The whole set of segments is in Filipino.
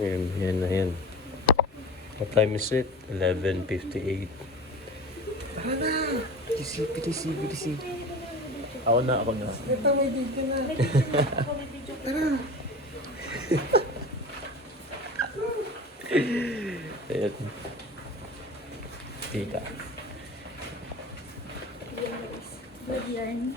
Ayan. What time is it? 11:58. Tara na! PTC. Ako na. Ito, may dito na. Tara! Ayan. Tita. Good yarn.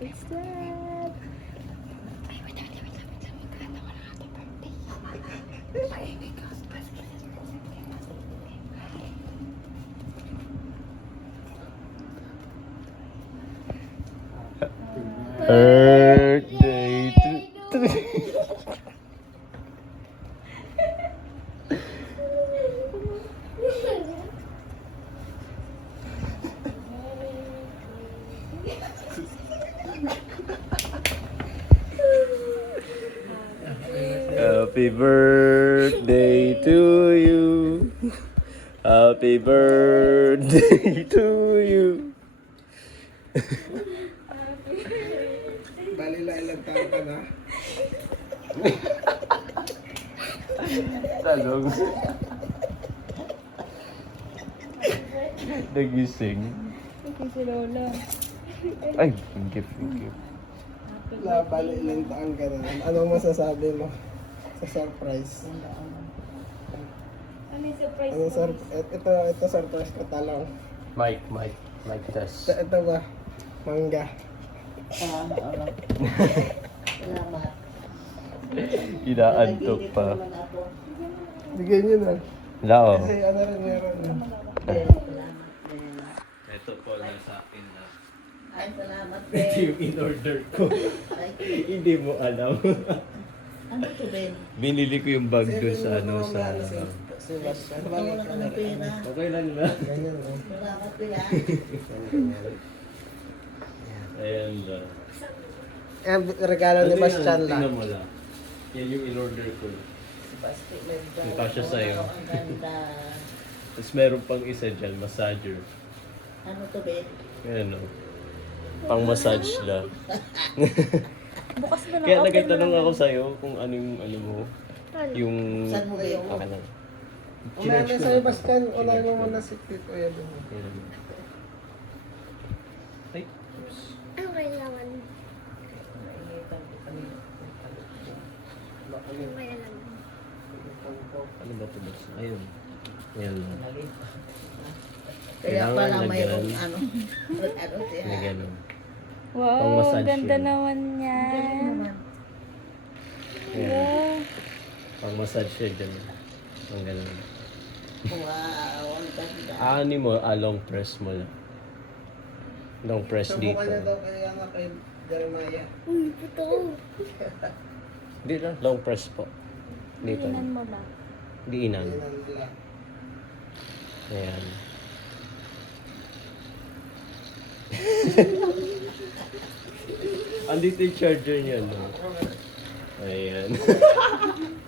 It's that. Birthday to Happy birthday to you. Happy birthday to you. Balila, ilang taon ka na? Talong. Nagising. Ito si Lola. Ay, thank you. La, bali, ilang taon ka na? Anong masasabi mo sa surprise? Ano yung surprise Ano mo? ito surprise ka talong. Mike test. Ito ba? Mangga. Inaantok pa. Bigyan nyo na. Lao. Kasi ano rin meron. Ito po na sa akin na. Ay, salamat, Ito Ben. yung in-order ko. Ay, Hindi mo alam. ano to, Ben? Binili ko yung bag doon sa ano sa... Si Bastian. Wala ka ng pera. Okay lang na. Ganyan lang. Salamat, Ben, ha? Ayan. Eh, regalo ni Bastian lang. Tingnan mo lang. Yan yung in-order ko. Basket ganda. Yung kasya sa'yo. Ang ganda. Tapos meron pang isa dyan, massager. Ano to, Ben? Ayan o. Pang massage lang. Bukas ba na? Kaya nagtatanong ako sa'yo kung anong ano mo. Yung... Saan mo, Ben? Akin lang. Unahin na sa'yo, Bastian. Unahin mo muna si Tito. Ayan. Ayan. Ay, oops. Ano kailangan? Ano ba ito? Ayun. Ayan na. Kaya Kailangan pala lagyan. mayroong ano siya. Na ganun. Wow, Pang-massage ganda yun. naman Galing yan. naman. Ayan. Wow. Pang massage siya dyan. Ang ganun. Wow, ang ganda. Ani mo, long press mo lang. Long press dito. Subukan niya daw kaya nga kay Jeremiah. Uy, puto. Dito, long press po. Dito. Tingnan mo ba? Diinan. Yun ang nila. Ayan. Andito yung charger niya, no? Ayan.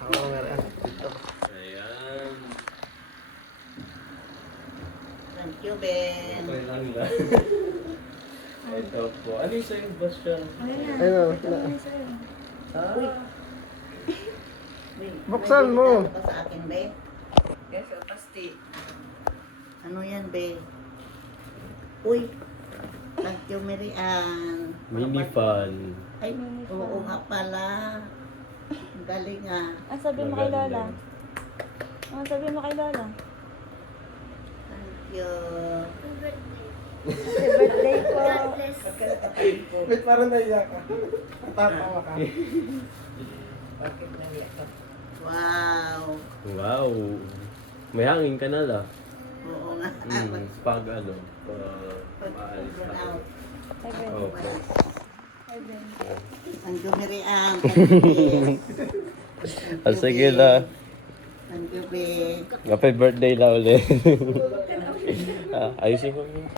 Ako meron. Ayan. Thank you, Ben. Okay lang na. Ito po. Ano yung sa'yo, boss siya? Ayun na. Ayun, Ito na. na sa'yo. Ben, Buksan may mo. bibigyan ka pa sa akin, Ben. Yes, pasti. Ano yan, Ben? Uy. Thank you, Mary Ann. Mini fan. Ay, Mini fan. oo nga pala. Ang galing ah. Ang sabi mo kay Lola? Ang sabi mo kay Lola? Thank you. Happy birthday po. Wait, parang naiyak ka. Tatawa ka. Bakit naiyak ka? Wow. Wow. May hangin ka na lang. Oo nga. Pag ano, maalis Pag-run ka. out. Seven. Okay. Seven. Thank you, Mary Ann. Thank you, Ben. Sige na. Thank you, Ben. Happy birthday na ulit. Ayusin ko.